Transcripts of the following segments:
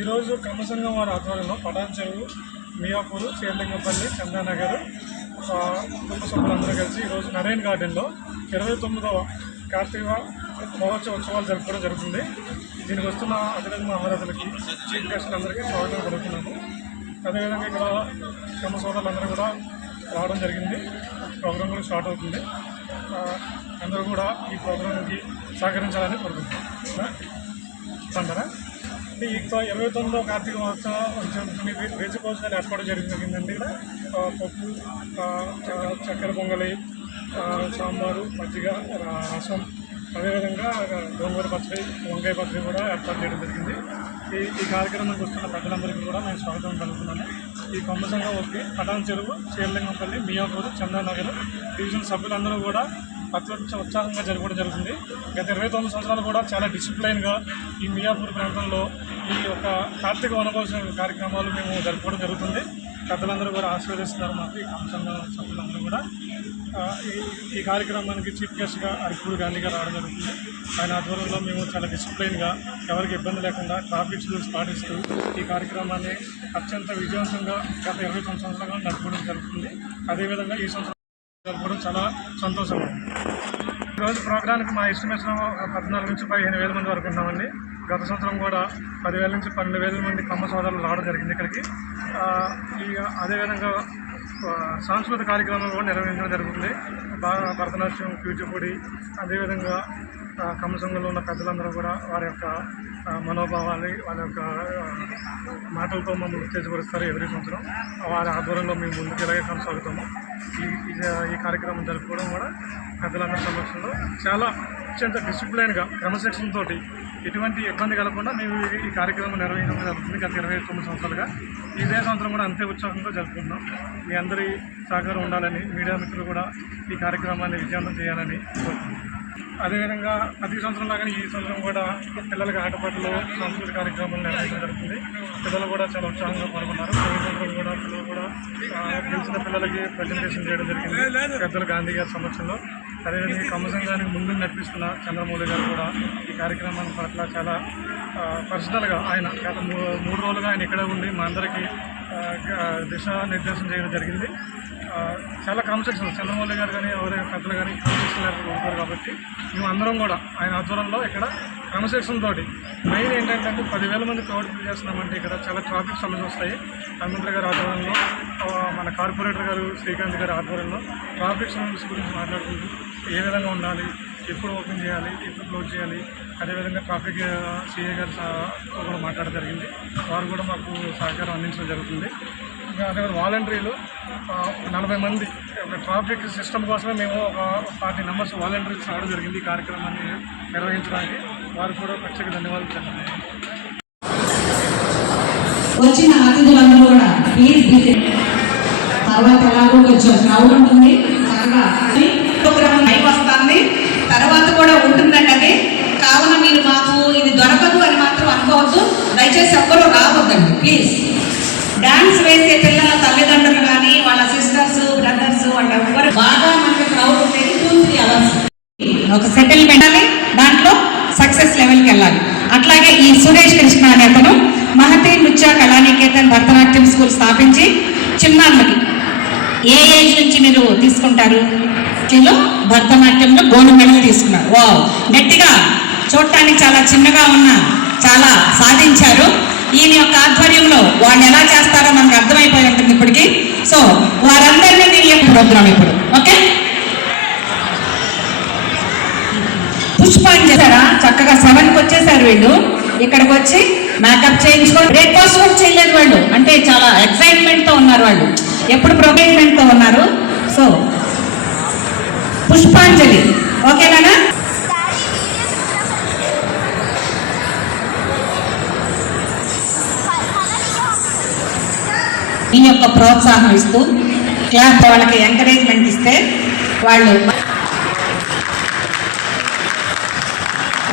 ఈరోజు కమ్మసంగం వారి ఆధ్వర్యంలో పటాన్ చెరువు, మియాపూరు, శ్రీలింగంపల్లి, చందానగర్ కుటుంబ సభ్యులందరూ కలిసి ఈరోజు నరేన్ గార్డెన్లో 29వ కార్తీక మహోత్సవ ఉత్సవాలు జరుపుకోవడం జరుగుతుంది. దీనికి వస్తున్న అతిథి మహారాజులకి, చీఫ్ గెస్టులందరికీ స్వాగతం పలుకుతున్నాము. అదేవిధంగా ఇక్కడ కమ్మ సోదరులందరూ కూడా రావడం జరిగింది. ప్రోగ్రాం కూడా స్టార్ట్ అవుతుంది. అందరూ కూడా ఈ ప్రోగ్రాంకి సహకరించాలని కోరుకుంటున్నాం. ఈ 29వ కార్తీక మహోత్సవం వెజ్ భోజనాలు ఏర్పాటు జరిగిందండి. ఇక్కడ పప్పు, చక్కెర పొంగలి, సాంబారు, మజ్జిగ, రసం, అదేవిధంగా గోంగూర పచ్చడి, వంకాయ పచ్చడి కూడా ఏర్పాటు చేయడం జరిగింది. ఈ కార్యక్రమానికి వస్తున్న ప్రజలందరికీ కూడా నేను స్వాగతం కలుగుతున్నాను. ఈ కొమ్మ సంఘం ఒకటి పటాన్ చెరువు, శ్రీలింగంపల్లి, మియాపూరు, చందానగర్ డివిజన్ సభ్యులందరూ కూడా అత్యంత ఉత్సాహంగా జరపడం జరుగుతుంది. గత 29 సంవత్సరాలు కూడా చాలా డిసిప్లైన్గా ఈ మియాపూర్ ప్రాంతంలో ఈ యొక్క కార్తీక వనభోజన కార్యక్రమాలు మేము జరుపుకోవడం జరుగుతుంది. పెద్దలందరూ కూడా ఆశీర్వదిస్తున్నారు. మాకు ఈ కమ్మ సంఘం సభ్యులందరూ కూడా ఈ కార్యక్రమానికి చీఫ్ గెస్ట్గా అరిపూడి గాంధీ గారు రావడం జరుగుతుంది. ఆయన ఆధ్వర్యంలో మేము చాలా డిసిప్లైన్గా, ఎవరికి ఇబ్బంది లేకుండా ట్రాఫిక్ రూల్స్ పాటిస్తూ ఈ కార్యక్రమాన్ని అత్యంత విజయవంతంగా గత 29 సంవత్సరాలుగా నడుపుకోవడం జరుగుతుంది. అదేవిధంగా ఈ సంవత్సరం జరుపుకోవడం చాలా సంతోషంగా ఉంది. ఈరోజు ప్రోగ్రాంకి మా ఎస్టిమేషన్ 14 నుంచి 15,000 మంది వరకు ఉన్నామండి. గత సంవత్సరం కూడా 10,000 నుంచి 12,000 మంది కమ్మ సోదరులు రావడం జరిగింది ఇక్కడికి. అదేవిధంగా సాంస్కృతిక కార్యక్రమాలు కూడా నిర్వహించడం జరుగుతుంది. భరతనాట్యం, కూచిపూడి, అదేవిధంగా కమ్మ సంఘంలో ఉన్న పెద్దలందరూ కూడా వారి యొక్క మనోభావాలు, వాళ్ళ యొక్క మాటలతో మమ్మల్ని ఉత్తేజపరుస్తారు. ఎవరి సంవత్సరం వారి ఆధ్వర్యంలో మేము ముందుకు ఇలాగే కొనసాగుతాము. ఈ కార్యక్రమం జరుపుకోవడం కూడా పెద్దలందరి సమక్షంలో చాలా అత్యంత డిసిప్లైన్గా, క్రమశిక్షణతో, ఎటువంటి ఇబ్బంది కలగకుండా మేము ఈ కార్యక్రమం నిర్వహించడం జరుగుతుంది. గత 29 సంవత్సరాలుగా ఇదే సంవత్సరం కూడా అంతే ఉత్సాహంతో జరుపుకుంటున్నాం. మీ అందరి సహకారం ఉండాలని, మీడియా మిత్రులు కూడా ఈ కార్యక్రమాన్ని విజయవంతం చేయాలని కోరుకుంటున్నాం. అదేవిధంగా ప్రతి సంవత్సరం లాగానే ఈ సంవత్సరం కూడా పిల్లలకి ఆటపాటలు, సాంస్కృతిక కార్యక్రమాలు నిర్వహించడం జరుగుతుంది. పిల్లలు కూడా చాలా ఉత్సాహంగా పాల్గొన్నారు. ఈ సంవత్సరం కూడా పిల్లలు కూడా గెలిచిన పిల్లలకి ప్రజెంటేషన్ చేయడం జరిగింది పెద్దలు గాంధీ గారి సమక్షంలో. అదేవిధంగా ఈ కమ్మ సంఘానికి ముందు నడిపిస్తున్న చంద్రమౌళి గారు కూడా ఈ కార్యక్రమాన్ని పట్ల చాలా పర్సనల్గా ఆయన గత 3 రోజులుగా ఆయన ఇక్కడే ఉండి మా అందరికీ దిశానిర్దేశం చేయడం జరిగింది. చాలా క్రమశిక్షణ, చంద్రమౌళి గారు కానీ ఎవరైనా పెద్దలు కానీ క్రమశిక్షణ లేకుండా ఉంటారు. కాబట్టి మేము అందరం కూడా ఆయన ఆధ్వర్యంలో ఇక్కడ క్రమశిక్షణతో, మెయిన్ ఏంటంటే 10,000 మంది క్రౌడ్ ఫిల్ చేస్తున్నామంటే ఇక్కడ చాలా ట్రాఫిక్ సమస్యలు వస్తాయి. హనుమంతుల గారి ఆధ్వర్యంలో, మన కార్పొరేటర్ గారు శ్రీకాంత్ గారి ఆధ్వర్యంలో ట్రాఫిక్ సమస్య గురించి మాట్లాడుకుంటూ ఏ విధంగా ఉండాలి, ఎప్పుడు ఓపెన్ చేయాలి, ఎప్పుడు క్లోజ్ చేయాలి, అదేవిధంగా ట్రాఫిక్ సిఐ గారితో కూడా మాట్లాడడం జరిగింది. వారు కూడా మాకు సహకారం అందించడం జరుగుతుంది. ఇంకా అదే వాలంటీర్లు 40 మంది ఒక ట్రాఫిక్ సిస్టమ్ కోసమే మేము ఒక 40 మెంబర్స్ వాలంటీర్స్ రావడం జరిగింది ఈ కార్యక్రమాన్ని నిర్వహించడానికి. వారు కూడా ప్రత్యేక ధన్యవాదాలు చెప్పండి. వచ్చిన అతిథులందరూ కూడా తర్వాత ఎలాగో కొంచెం క్రౌడ్ ఉంటుంది, వస్తుంది, తర్వాత కూడా ఉంటుందండి. అది కావున మీరు మాకు ఇది దొరకదు అని మాత్రం అనుకోవద్దు. దయచేసి ఎవ్వరూ రావద్దండి ప్లీజ్. డాన్స్ వేసే పిల్లల తల్లిదండ్రులు కానీ వాళ్ళ సిస్టర్స్, బ్రదర్స్, వాళ్ళ ఎవ్వరు బాగా మనకి క్రౌడ్ ఉండేది 2-3 అవర్స్ ఒక సెటిల్మెంట్ అని, దాంట్లో సక్సెస్ లెవెల్కి వెళ్ళాలి. అట్లాగే ఈ సురేష్ కృష్ణ అనే అతను మహతి నృత్య కళానికేతన్ భరతనాట్యం స్కూల్ స్థాపించి చిన్నారులకి ఏ ఏజ్ నుంచి మీరు తీసుకుంటారు? భరతనాట్యంలో గోల్డ్ మెడల్ తీసుకున్నారు. వావ్, గట్టిగా. చూడటానికి చాలా చిన్నగా ఉన్న చాలా సాధించారు. ఈయన యొక్క ఆధ్వర్యంలో వాళ్ళు ఎలా చేస్తారో మనకు అర్థమైపోయి ఉంటుంది ఇప్పటికీ. సో వారందరినీ మీరు ప్రోగ్రామ్ ఇప్పుడు ఓకే. పుష్పాంజలి చేశారా? చక్కగా 7కి వచ్చేసారు వీళ్ళు. ఇక్కడికి వచ్చి మేకప్ చేయించుకొని బ్రేక్ఫాస్ట్ కూడా చేయలేదు వాళ్ళు. అంటే చాలా ఎక్సైట్మెంట్తో ఉన్నారు వాళ్ళు, ఎప్పుడు ప్రోగ్రామ్మెంట్తో ఉన్నారు. సో పుష్పాంజలి ఓకేనా? ఈ యొక్క ప్రోత్సాహం ఇస్తూ క్లాస్ వాళ్ళకి ఎంకరేజ్మెంట్ ఇస్తే వాళ్ళు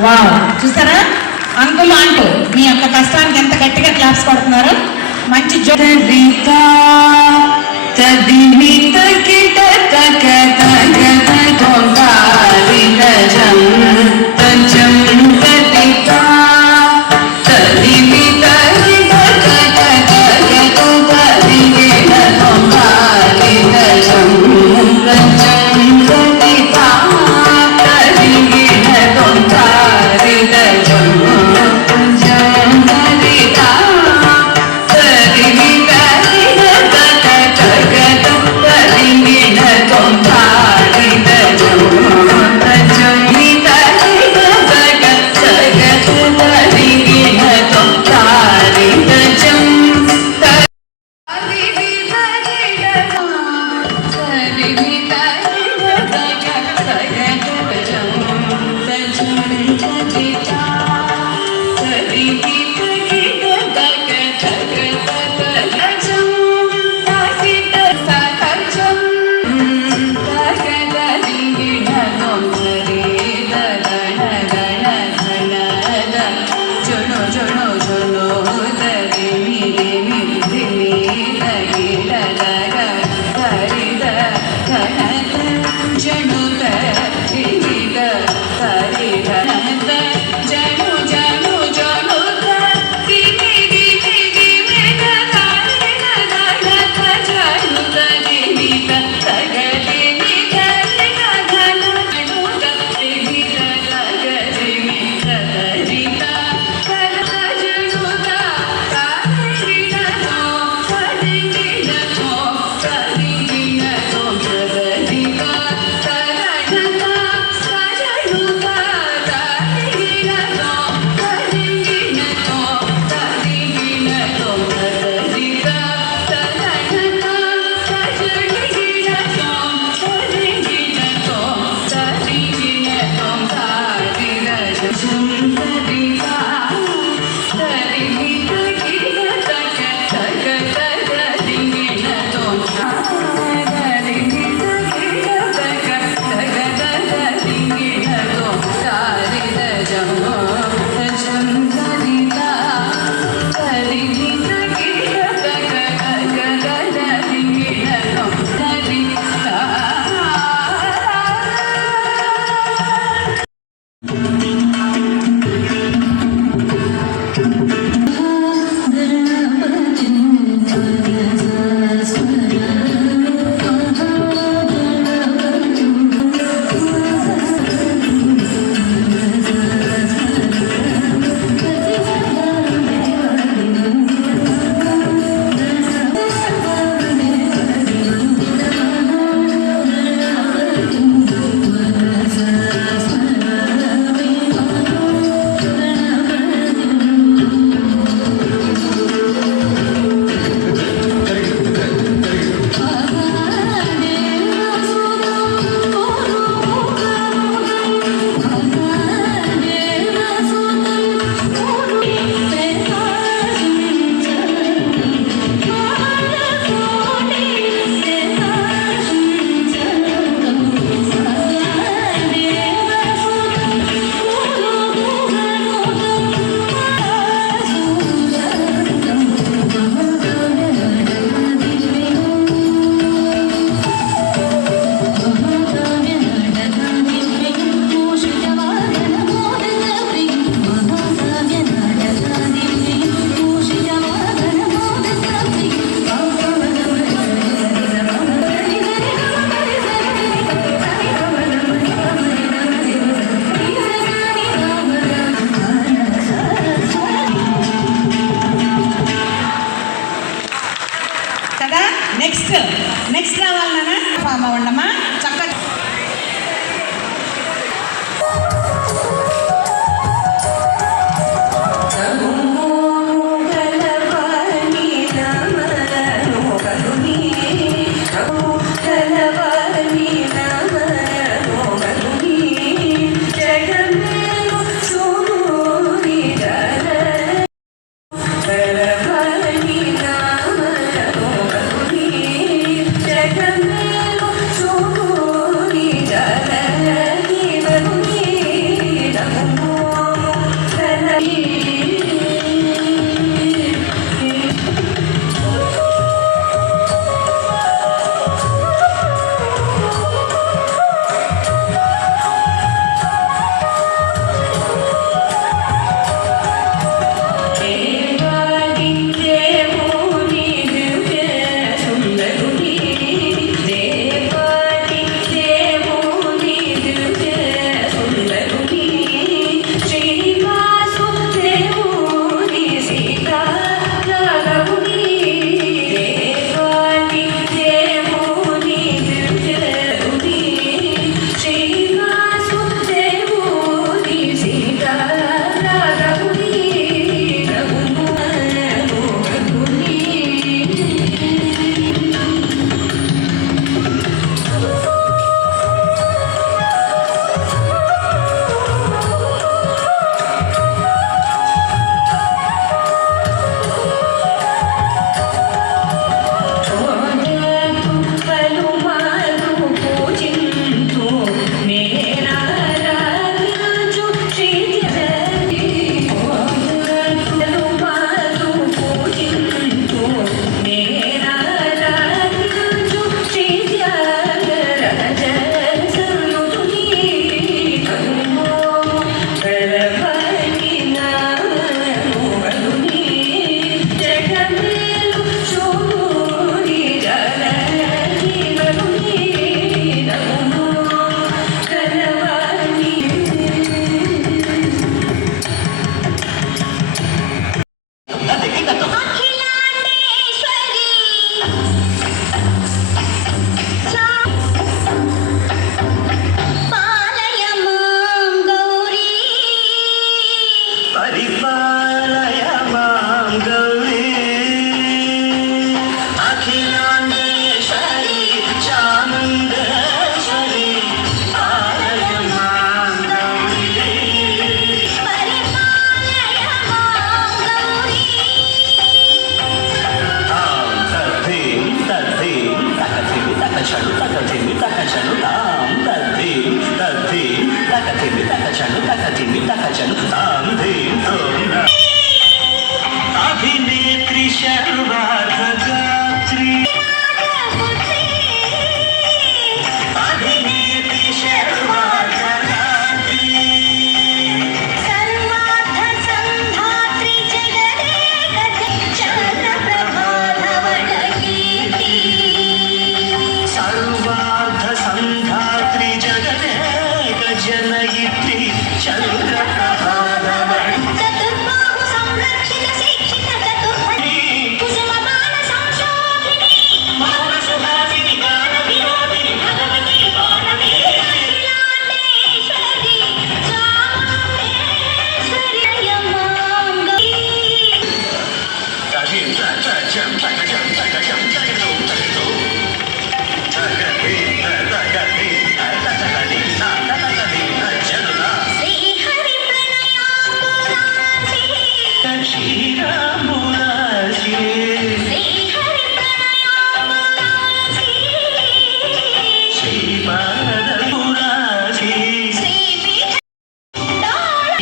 వావ్, చూస్తారా అంకుల్ అంటూ మీ యొక్క కష్టానికి ఎంత గట్టిగా క్లాప్స్ కొడుతున్నారు. మంచి జం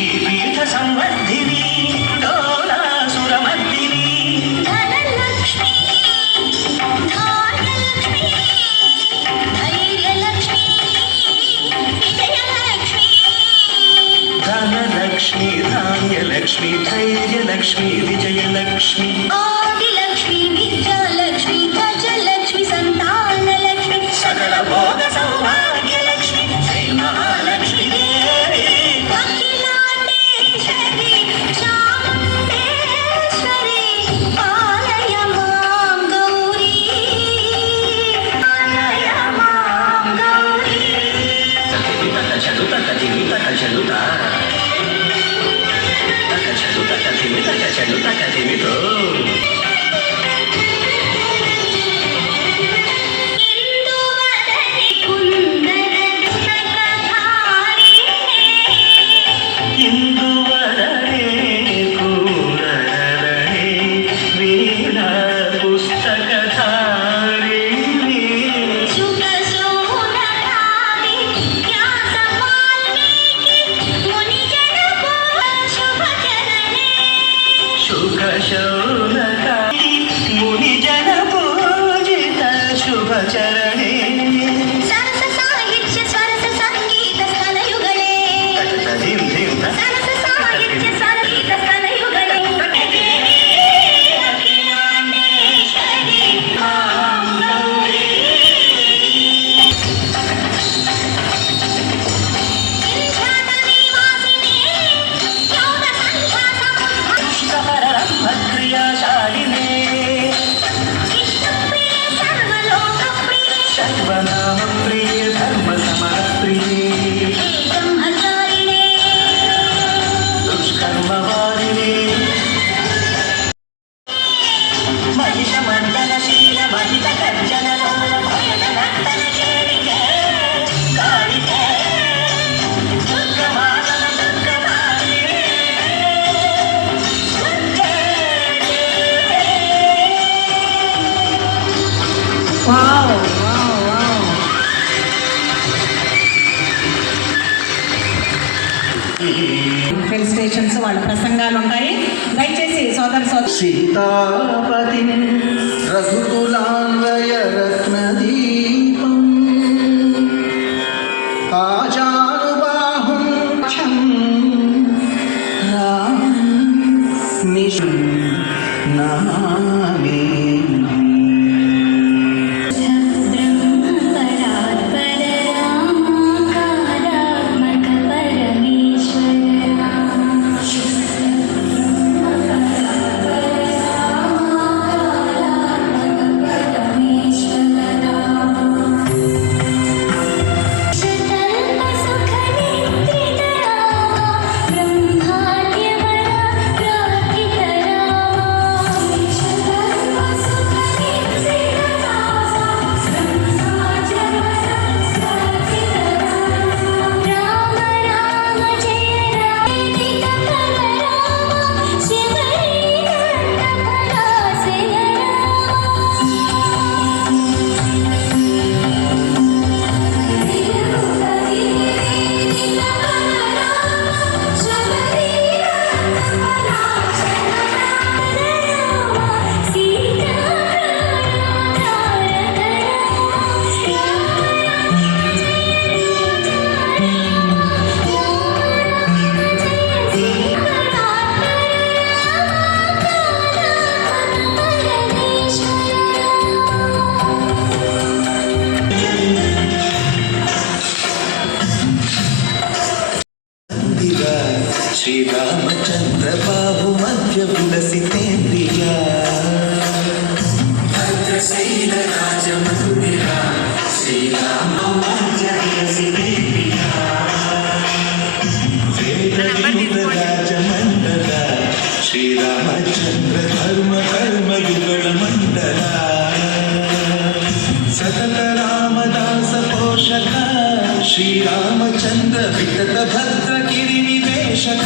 పీఠ సంవర్ధిని డోలాసురమర్దిని ధనలక్ష్మి ధాన్యలక్ష్మి ధైర్యలక్ష్మి విజయలక్ష్మి ధనలక్ష్మి ధాన్యలక్ష్మి ధైర్యలక్ష్మి విజయలక్ష్మి ఆదిలక్ష్మి విద్యాలక్ష్మి గజలక్ష్మి సంతానలక్ష్మి సకల భోగ సౌభాగ్యలక్ష్మి శ్రీ మహాలక్ష్మి దేవి అఖిలాండేశ్వరి చాముండేశ్వరి పాలయ మాం గౌరీ పాలయ మాం గౌరీ తక చదుత కదిమి తక చదుత తక చదుత కదిమి తక చదుత కదిమితో ఇందువదరి కుందర దుస్తకధారిణే ఇందువదనే కూరరనే వీణా పుస్తకధారిణి శుభశోనకాది వ్యాస వాల్మీకి మునిజనపో శుభచరణే శుకశౌనకాది మునిజన పూజిత శుభచరణే సరస సాహిత్య స్వరస సంగీత స్థలయుగళే ధిం ధిం సరస సాహిత్య సంగీత స్థలయుగళే అఖిలాండేశ్వరి మాం గౌరీ విఖ్యాత నివాసినే యౌన సంఖ్యాత క్రియాశాలినే విష్ణుప్రియే సర్వలోకప్రియే శర్వనామ ప్రియ ధర్మ సమర ప్రియ ఏకం హజారిణే దుష్కర్మ వారిణి మహిష మండలశీల మహిత గర్జన లోల భయన నర్తన కేళికే కాళికే దుర్గమాతన దుర్గమాలినే వావ్ వావ్ వావ్ ఫిల్ స్టేషన్స్ వాళ్ళ ప్రసంగాలు ఉంటాయి. దయచేసి సోదర సీతాపతి రఘుకులాన్వయ రత్నదీపం ఆజానుబాహుం ఛం రామం నిశం నామే బ్రహ్మపరాత్పర రామాకారాత్మక శ్రీరామచంద్ర బాహు మధ్య విలసితేంద్రియా భద్రశైల రాజమధురిరా శ్రీరామ మధ్య విలసితేంద్రియా వేదయుగ రాజమండల శ్రీరామచంద్ర ధర్మ కర్మయుగళ మండల సతత రామదాస పోషక శ్రీరామచంద్ర విగత భద్ర గిరి నివేశక